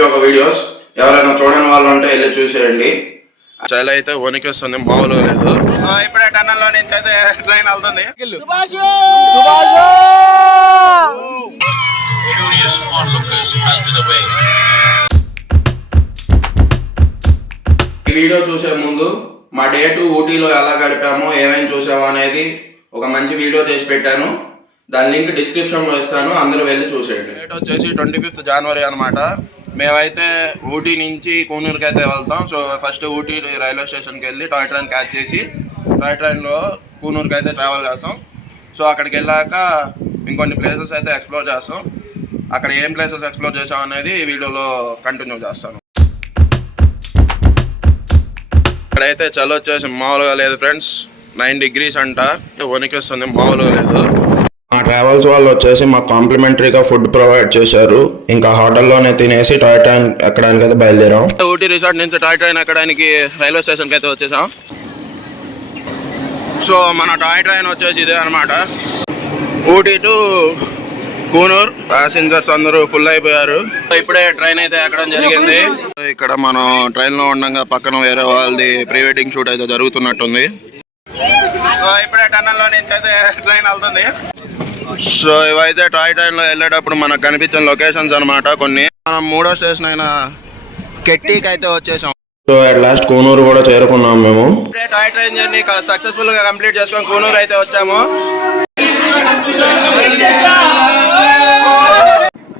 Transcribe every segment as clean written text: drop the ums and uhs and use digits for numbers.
చెప్పి ఒక వీడియోస్ ఎవరైనా చూడని వాళ్ళు ఉంటే వెళ్ళి చూసేయండి. చలి అయితే వణికిస్తుంది, మామూలుగా లేదు. సో ఇప్పుడే టన్నెల్ లో నుంచి అయితే ట్రైన్ వెళ్తుంది. ఈ వీడియో చూసే ముందు మా డే 2 ఊటీలో ఎలా గడిపామో ఏమేమి చూసామో అనేది ఒక మంచి వీడియో చేసి పెట్టాను. దాని లింక్ డిస్క్రిప్షన్లో ఇస్తాను, అందరూ వెళ్ళి చూసేయండి. డేట్ వచ్చేసి 25 జనవరి అనమాట. మేమైతే ఊటీ నుంచి కూనూరుకి అయితే వెళ్తాం. సో ఫస్ట్ ఊటీ రైల్వే స్టేషన్కి వెళ్ళి టాయ్ ట్రైన్ క్యాచ్ చేసి టాయ్ ట్రైన్లో కూనూరుకి అయితే ట్రావెల్ చేస్తాం. సో అక్కడికి వెళ్ళాక ఇంకొన్ని ప్లేసెస్ అయితే ఎక్స్ప్లోర్ చేస్తాం. అక్కడ ఏం ప్లేసెస్ ఎక్స్ప్లోర్ చేసాం అనేది ఈ వీడియోలో కంటిన్యూ చేస్తాను. ఇక్కడైతే చలి వచ్చేసి మామూలుగా లేదు ఫ్రెండ్స్, 9 degrees అంట, వణికిస్తుంది, మామూలుగా లేదు. మా ట్రావెల్స్ వాళ్ళు వచ్చేసి మాకు కాంప్లిమెంటరీగా ఫుడ్ ప్రొవైడ్ చేశారు. ఇంకా హోటల్లోనే తినేసి టాయ్ ట్రైన్ ఎక్కడానికి అయితే బయలుదేరాం. ఊటీ రిసార్ట్ నుంచి టాయ్ ట్రైన్ ఎక్కడానికి రైల్వే స్టేషన్కి అయితే వచ్చేసాం. సో మన టాయ్ ట్రైన్ వచ్చేసి ఇదే అనమాట. ఊటీ టు కూనూర్ ప్యాసింజర్స్ అందరూ ఫుల్ అయిపోయారు. ఇప్పుడే ట్రైన్ అయితే ఎక్కడం జరిగింది. ఇక్కడ మనం ట్రైన్లో ఉండగా పక్కన వేరే వాళ్ళది ప్రీ వెడ్డింగ్ షూట్ అయితే జరుగుతున్నట్టుంది. సో ఇప్పుడే టన్నెల్లో నుంచి అయితే ట్రైన్ వెళ్తుంది. సో ఇవైతే టాయ్ ట్రైన్లో వెళ్ళేటప్పుడు మనకు కనిపించిన లొకేషన్స్ అనమాట. కొన్ని మనం 3వ స్టేషన్ అయిన కెట్టీకి అయితే వచ్చేసాం. సో అట్ లాస్ట్ కూనూరు కూడా చేరుకున్నాం మేము. టాయ్ ట్రైన్ జర్నీ సక్సెస్ఫుల్ గా కంప్లీట్ చేసుకొని కూనూరు అయితే వచ్చాము.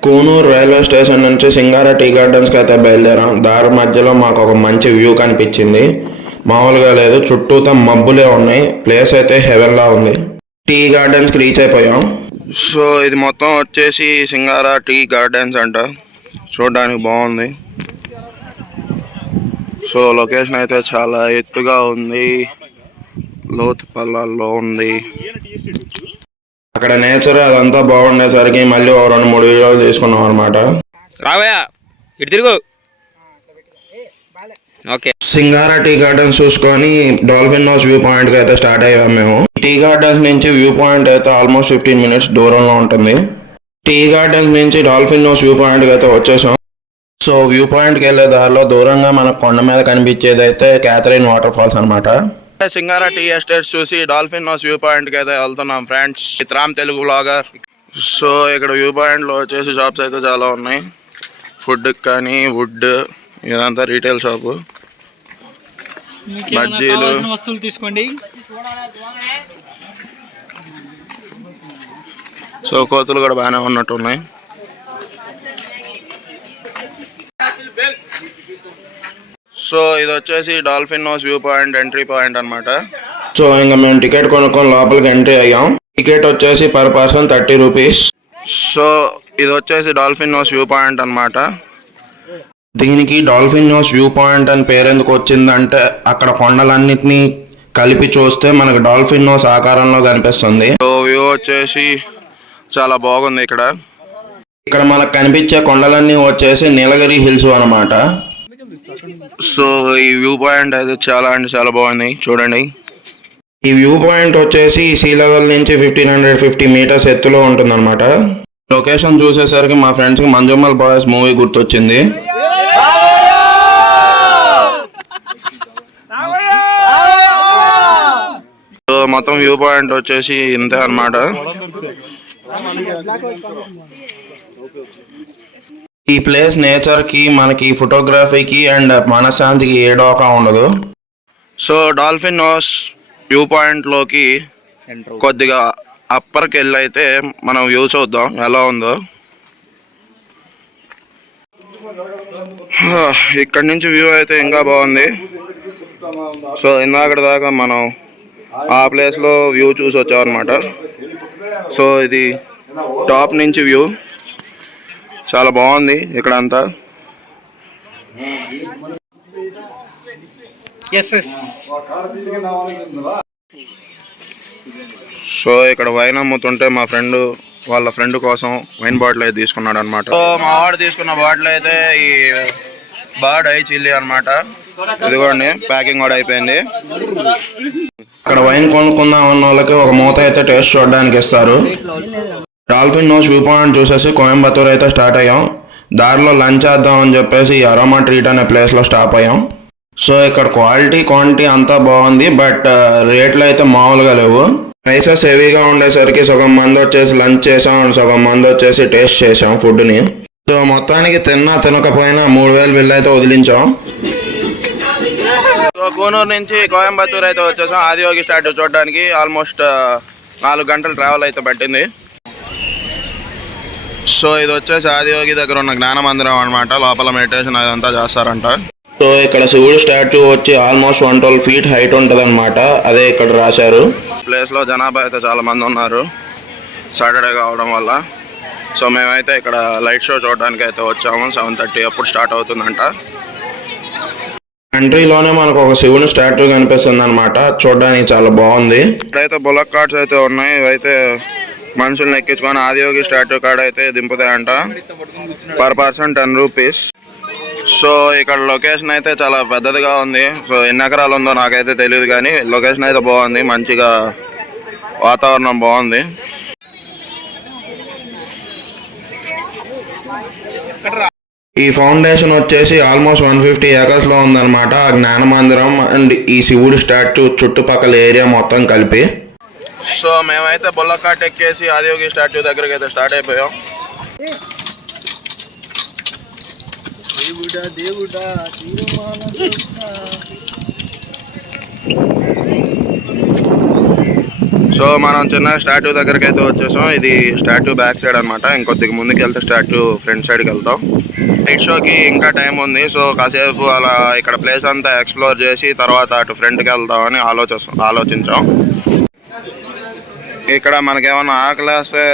కూనూరు రైల్వే స్టేషన్ నుంచి సింగారా టీ గార్డెన్స్కి అయితే బయలుదేరాం. దారి మధ్యలో మాకు ఒక మంచి వ్యూ కనిపించింది, మామూలుగా లేదు. చుట్టూతో మబ్బులే ఉన్నాయి, ప్లేస్ అయితే హెవెన్లా ఉంది. టీ గార్డెన్స్కి రీచ్ అయిపోయాం. సో ఇది మొత్తం వచ్చేసి సింగారా టీ గార్డెన్స్ అంట, చూడడానికి బాగుంది. సో లొకేషన్ అయితే చాలా ఎత్తుగా ఉంది, లోతు పల్లాల్లో ఉంది. అక్కడ నేచర్ అదంతా బాగుండేసరికి మళ్ళీ 2-3 వీడియోలు తీసుకున్నాం అనమాట. సింగారా టీ గార్డెన్స్ చూసుకొని డాల్ఫిన్ నోస్ వ్యూ పాయింట్కి అయితే స్టార్ట్ అయ్యాము మేము. టీ గార్డెన్స్ నుంచి వ్యూ పాయింట్ అయితే ఆల్మోస్ట్ 15 minutes దూరంలో ఉంటుంది. టీ గార్డెన్స్ నుంచి డాల్ఫిన్ నోస్ వ్యూ పాయింట్కి అయితే వచ్చేసాం. సో వ్యూ పాయింట్కి వెళ్ళే దారిలో దూరంగా మనకు కొండ మీద కనిపించేది అయితే క్యాథరిన్ వాటర్ ఫాల్స్ అనమాట. సింగారా టీ ఎస్టేట్స్ చూసి డాల్ఫిన్ నోస్ వ్యూ పాయింట్కి అయితే వెళ్తున్నాం friends. Ram Telugu blogger. So ఇక్కడ వ్యూ పాయింట్లో వచ్చేసి షాప్స్ అయితే చాలా ఉన్నాయి. ఫుడ్ కానీ వుడ్, ఇదంతా రీటైల్ షాపు. బజ్జీలు, వస్తువులు తీసుకోండి. సో కోతులు కూడా బాగానే ఉన్నట్టు ఉన్నాయి. సో ఇది వచ్చేసి Dolphin Nose view point entry point అనమాట. సో ఇంకా మేము టికెట్ కొనుక్కొని లోపలికి ఎంట్రీ అయ్యాం. టికెట్ వచ్చేసి పర్ పర్సన్ 30 rupees. సో ఇది వచ్చేసి డాల్ఫిన్ నోస్ వ్యూ పాయింట్ అనమాట. దీనికి డాల్ఫిన్ నోస్ వ్యూ పాయింట్ అని పేరెందుకు వచ్చిందంటే అక్కడ కొండలన్నిటినీ కలిపి చూస్తే మనకు డాల్ఫిన్ నోస్ ఆకారంలో కనిపిస్తుంది. సో వ్యూ వచ్చేసి చాలా బాగుంది. ఇక్కడ మనకు కనిపించే కొండలన్నీ వచ్చేసి నీలగిరి హిల్స్ అనమాట. సో ఈ వ్యూ పాయింట్ అయితే చాలా అంటే చాలా బాగుంది, చూడండి. ఈ వ్యూ పాయింట్ వచ్చేసి సీ లెవెల్ నుంచి 1550 meters ఎత్తులో ఉంటుంది అనమాట. లొకేషన్ చూసేసరికి మా ఫ్రెండ్స్కి మంజుమల్ బాయ్స్ మూవీ గుర్తొచ్చింది. సో మొత్తం వ్యూ పాయింట్ వచ్చేసి ఇంతే అనమాట. ఈ ప్లేస్ నేచర్కి, మనకి ఫోటోగ్రఫీకి అండ్ మనశ్శాంతికి ఏ డోకా ఉండదు. సో డాల్ఫిన్ నోస్ వ్యూ పాయింట్లోకి కొద్దిగా అప్పర్కి వెళ్ళి అయితే మనం వ్యూ చూద్దాం ఎలా ఉందో. ఇక్కడ నుంచి వ్యూ అయితే ఇంకా బాగుంది. సో ఇందాక దాకా మనం ఆ ప్లేస్లో వ్యూ చూసి వచ్చాం అనమాట. సో ఇది టాప్ నుంచి వ్యూ చాలా బాగుంది ఇక్కడ అంతా. సో ఇక్కడ వైన్ అమ్ముతుంటే మా ఫ్రెండ్ వాళ్ళ ఫ్రెండ్ కోసం వైన్ బాటిల్ అయితే తీసుకున్నాడు అనమాట. సో మా వాడు తీసుకున్న బాటిల్ అయితే ఈ బర్డ్ ఐ చిల్లీ అనమాట. ఇదిగోండి ప్యాకింగ్ కూడా అయిపోయింది. అక్కడ వైన్ కొనుక్కుందాం అన్న వాళ్ళకి ఒక మూత అయితే టేస్ట్ చూడడానికి ఇస్తారు. డాల్ఫిన్ నోస్ వ్యూ పాయింట్ చూసేసి కోయంబత్తూర్ అయితే స్టార్ట్ అయ్యాం. దారిలో లంచ్ చేద్దామని చెప్పేసి ఈ అరోమా ట్రీట్ అనే ప్లేస్లో స్టాప్ అయ్యాం. సో ఇక్కడ క్వాలిటీ క్వాంటిటీ అంతా బాగుంది, బట్ రేట్లు అయితే మామూలుగా లేవు. ప్రైసెస్ హెవీగా ఉండేసరికి సగం మంది వచ్చేసి లంచ్ చేసాం, సగం మంది వచ్చేసి టేస్ట్ చేసాం ఫుడ్ని. సో మొత్తానికి తినకపోయినా 3000 బిల్ అయితే వదిలించాం. సో కూనూరు నుంచి కోయంబత్తూర్ అయితే వచ్చేసాం ఆదియోగి స్టాట్యూ చూడడానికి. ఆల్మోస్ట్ 4 గంటలు ట్రావెల్ అయితే పట్టింది. సో ఇది వచ్చేసి ఆదియోగి దగ్గర ఉన్న జ్ఞాన మందిరం అనమాట. లోపల మెడిటేషన్ అదంతా చేస్తారంట. సో ఇక్కడ శివుడు స్టాట్యూ వచ్చి ఆల్మోస్ట్ 112 feet హైట్ ఉంటుంది అనమాట. అదే ఇక్కడ రాశారు. ప్లేస్లో జనాభా అయితే చాలా మంది ఉన్నారు సాటర్డే కావడం వల్ల. సో మేమైతే ఇక్కడ లైట్ షో చూడడానికి అయితే వచ్చాము. 7:30 అప్పుడు స్టార్ట్ అవుతుందంట. ఎంట్రీలోనే మనకు ఒక శివుని స్టాట్యూ కనిపిస్తుంది అనమాట. చూడడానికి చాలా బాగుంది. ఇక్కడైతే బుల్లక్ కార్డ్స్ అయితే ఉన్నాయి. ఇవైతే మనుషుల్ని ఎక్కించుకొని ఆదియోగి స్టాట్యూ కార్డ్ అయితే దింపుతాయంట. Per person 10 rupees. సో ఇక్కడ లొకేషన్ అయితే చాలా పెద్దదిగా ఉంది. సో ఎన్ని ఎకరాలు ఉందో నాకైతే తెలియదు, కానీ లొకేషన్ అయితే బాగుంది. మంచిగా వాతావరణం బాగుంది. ఈ ఫౌండేషన్ వచ్చేసి ఆల్మోస్ట్ 150 acres లో ఉందన్నమాట. ఆ జ్ఞాన మందిరం అండ్ ఈ శివుడు స్టాట్యూ చుట్టుపక్కల ఏరియా మొత్తం కలిపి. సో మేమైతే బుల్లకాట్ ఎక్కేసి ఆదియోగి స్టాట్యూ దగ్గరికి అయితే స్టార్ట్ అయిపోయాం. సో మనం చిన్న స్టాట్యూ దగ్గరికి అయితే వచ్చేసాం. ఇది స్టాట్యూ బ్యాక్ సైడ్ అనమాట. ఇంకొద్దిగా ముందుకు వెళ్తే స్టాట్యూ ఫ్రంట్ సైడ్కి వెళ్తాం. నైట్ షోకి ఇంకా టైం ఉంది. సో కాసేపు అలా ఇక్కడ ప్లేస్ అంతా ఎక్స్ప్లోర్ చేసి తర్వాత అటు ఫ్రంట్కి వెళ్దామని ఆలోచించాం. ఇక్కడ మనకేమన్నా ఆకలేస్తే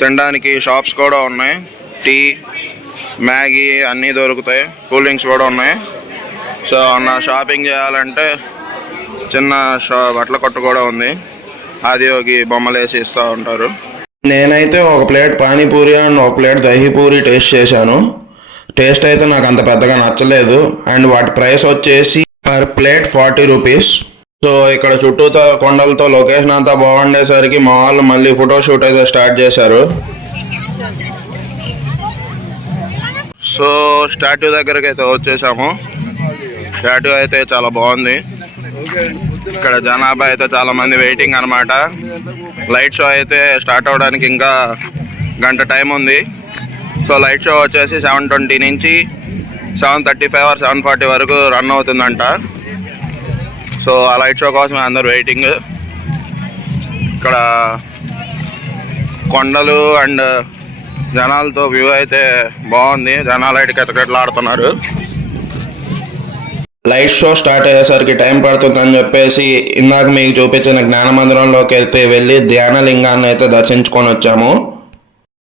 తినడానికి షాప్స్ కూడా ఉన్నాయి. టీ, మ్యాగీ అన్నీ దొరుకుతాయి. కూల్ డ్రింక్స్ కూడా ఉన్నాయి. సో షాపింగ్ చేయాలంటే చిన్న బట్టల కొట్టు కూడా ఉంది. ఆదియోగి బొమ్మలు వేసి ఇస్తూ ఉంటారు. నేనైతే ఒక ప్లేట్ పానీపూరి అండ్ ఒక ప్లేట్ దహీపూరి టేస్ట్ చేశాను. టేస్ట్ అయితే నాకు అంత పెద్దగా నచ్చలేదు. అండ్ వాటి ప్రైస్ వచ్చేసి పర్ ప్లేట్ 40 రూపీస్. సో ఇక్కడ చుట్టూతో కొండలతో లొకేషన్ అంతా బాగుండేసరికి మా వాళ్ళు మళ్ళీ ఫోటోషూట్ అయితే స్టార్ట్ చేశారు. సో స్టాట్యూ దగ్గరికి అయితే వచ్చేసాము. స్టాట్యూ అయితే చాలా బాగుంది. ఇక్కడ జనాభా అయితే చాలా మంది వెయిటింగ్ అనమాట. లైట్ షో అయితే స్టార్ట్ అవడానికి ఇంకా గంట టైం ఉంది. సో లైట్ షో వచ్చేసి 7:20 నుంచి 7:35 or 7:40 వరకు రన్ అవుతుందంట. సో ఆ లైట్ షో కోసమే అందరు వెయిటింగ్. ఇక్కడ కొండలు అండ్ జనాలతో వ్యూ అయితే బాగుంది. జనాలు అయితే కిటకిటలాడుతున్నారు. లైట్ షో స్టార్ట్ అయ్యేసరికి టైం పడుతుందని చెప్పేసి ఇందాక మీకు చూపించిన జ్ఞాన మందిరంలోకి వెళ్ళి ధ్యానలింగాన్ని అయితే దర్శించుకొని వచ్చాము.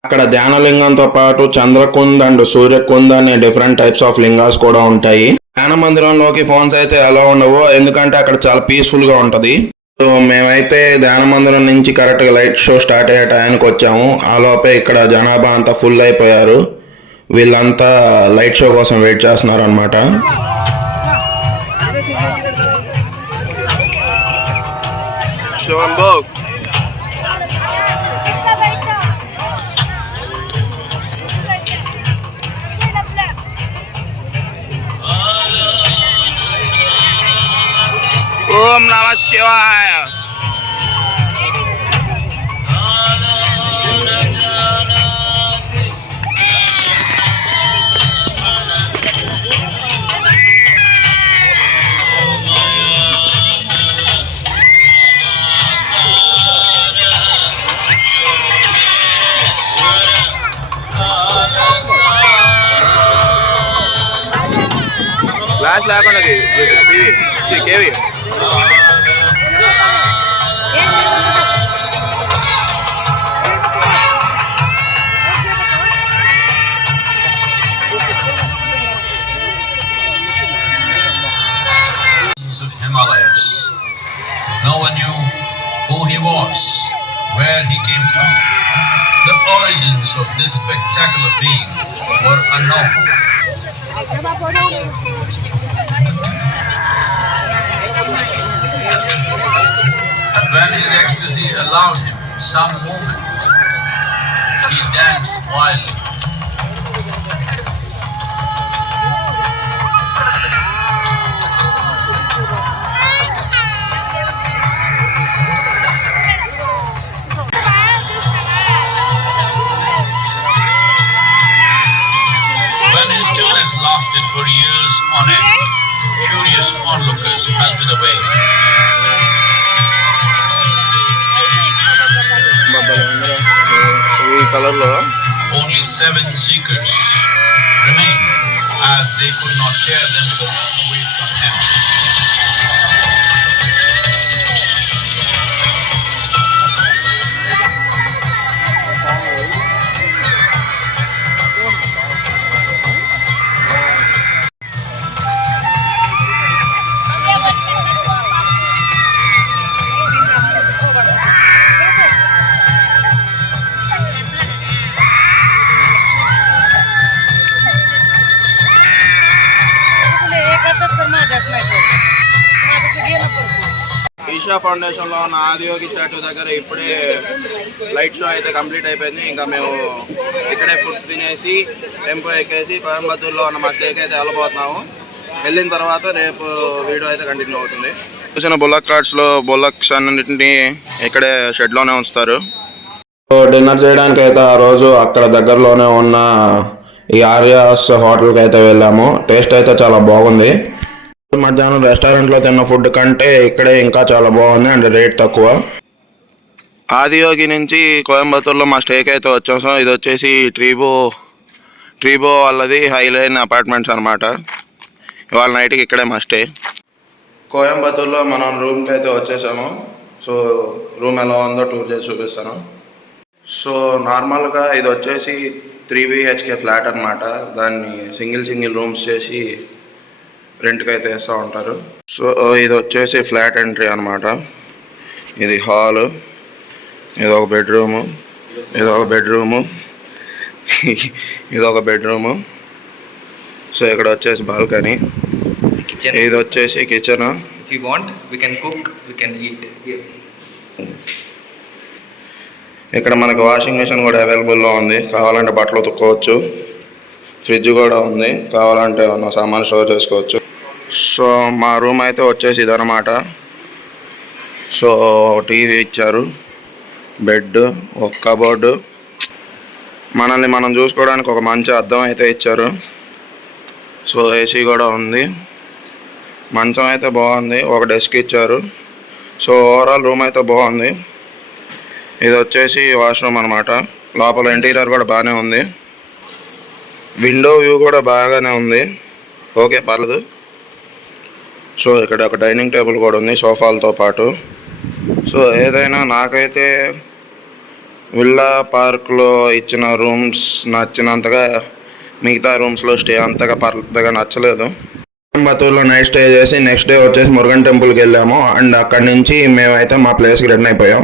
అక్కడ ధ్యానలింగంతో పాటు చంద్రకుంద్ అండ్ సూర్యకుంద్ అనే డిఫరెంట్ టైప్స్ ఆఫ్ లింగాస్ కూడా ఉంటాయి. ధ్యాన మందిరంలోకి ఫోన్స్ అయితే అలా ఉండవు, ఎందుకంటే అక్కడ చాలా పీస్ఫుల్గా ఉంటుంది. సో మేమైతే ధ్యాన మందిరం నుంచి కరెక్ట్గా లైట్ షో స్టార్ట్ అయ్యే టైంకి వచ్చాము. ఆ లోపే ఇక్కడ జనాభా అంతా ఫుల్ అయిపోయారు. వీళ్ళంతా లైట్ షో కోసం వెయిట్ చేస్తున్నారు అనమాట. ఓం నమః శివాయ. గ్లాస్ లేకుండా KV of Himalayas. No one knew who he was, where he came from. The origins of this spectacular being were unknown. When his ecstasy allowed him some movement, he danced wildly. When his stillness lasted for years on end, curious onlookers melted away. ఈ కలర్లో Only 7 seekers remained as they could not tear themselves away from him. Isha ఫౌండేషన్లో ఉన్న Adiyogi statue దగ్గర ఇప్పుడే light show అయితే complete అయిపోయింది. ఇంకా మేము ఇక్కడే ఫుడ్ తినేసి టెంపో ఎక్కేసి కోయంబత్తూరులో ఉన్న మా స్టేకి అయితే వెళ్ళబోతున్నాము. వెళ్ళిన తర్వాత రేపు వీడియో అయితే కంటిన్యూ అవుతుంది. చూసిన బుల్లక్ కార్ట్స్లో బుల్లక్స్ అన్నింటినీ ఇక్కడే షెడ్లోనే ఉంచుతారు. డిన్నర్ చేయడానికి అయితే ఆ రోజు అక్కడ దగ్గరలోనే ఉన్న ఈ ఆర్యాస్ హోటల్కి అయితే వెళ్ళాము. టేస్ట్ అయితే చాలా బాగుంది. మధ్యాహ్నం రెస్టారెంట్లో తిన్న ఫుడ్ కంటే ఇక్కడే ఇంకా చాలా బాగుంది అండ్ రేట్ తక్కువ. ఆదియోగి నుంచి కోయంబత్తూరులో మా స్టేకి అయితే వచ్చాము. ఇది వచ్చేసి ట్రీబో వాళ్ళది హైలైన్ అపార్ట్మెంట్స్ అనమాట. ఇవాళ నైట్కి ఇక్కడే మా స్టే. కోయంబత్తూరులో మనం రూమ్కి అయితే వచ్చేసాము. సో రూమ్ ఎలా ఉందో టూర్ చేసి చూపిస్తాను. సో నార్మల్గా ఇది వచ్చేసి 3 BHK ఫ్లాట్ అనమాట. దాన్ని సింగిల్ రూమ్స్ చేసి రెంట్కి అయితే వేస్తూ ఉంటారు. సో ఇది వచ్చేసి ఫ్లాట్ ఎంట్రీ అనమాట. ఇది హాలు, ఇది ఒక బెడ్రూము, ఇదొక బెడ్రూము. సో ఇక్కడ వచ్చేసి బాల్కనీ, ఇది వచ్చేసి kitchen. If you want, we can cook, we can eat here. ఇక్కడ మనకి వాషింగ్ మిషన్ కూడా అవైలబుల్లో ఉంది. కావాలంటే బట్టలు ఉతుక్కోవచ్చు. ఫ్రిడ్జ్ కూడా ఉంది, కావాలంటే ఉన్న సామాన్ స్టోర్ చేసుకోవచ్చు. సో మా రూమ్ అయితే వచ్చేసి ఇదనమాట. సో టీవీ ఇచ్చారు, బెడ్, ఒక కబోర్డు, మనల్ని మనం చూసుకోవడానికి ఒక మంచి అద్దం అయితే ఇచ్చారు. సో ఏసీ కూడా ఉంది, మంచం అయితే బాగుంది, ఒక డెస్క్ ఇచ్చారు. సో ఓవరాల్ రూమ్ అయితే బాగుంది. ఇది వచ్చేసి వాష్రూమ్ అనమాట. లోపల ఇంటీరియర్ కూడా బాగానే ఉంది, విండో వ్యూ కూడా బాగానే ఉంది, ఓకే పర్లేదు. సో ఇక్కడ ఒక డైనింగ్ టేబుల్ కూడా ఉంది సోఫాలతో పాటు. సో ఏదైనా నాకైతే విల్లా పార్క్లో ఇచ్చిన రూమ్స్ నచ్చినంతగా మిగతా రూమ్స్లో స్టే అంతగా పెద్దగా నచ్చలేదు. కోయంబత్తూరులో నైట్ స్టే చేసి నెక్స్ట్ డే వచ్చేసి మురుగన్ టెంపుల్కి వెళ్ళాము. అండ్ అక్కడి నుంచి మేమైతే మా ప్లేస్కి రిటర్న్ అయిపోయాం.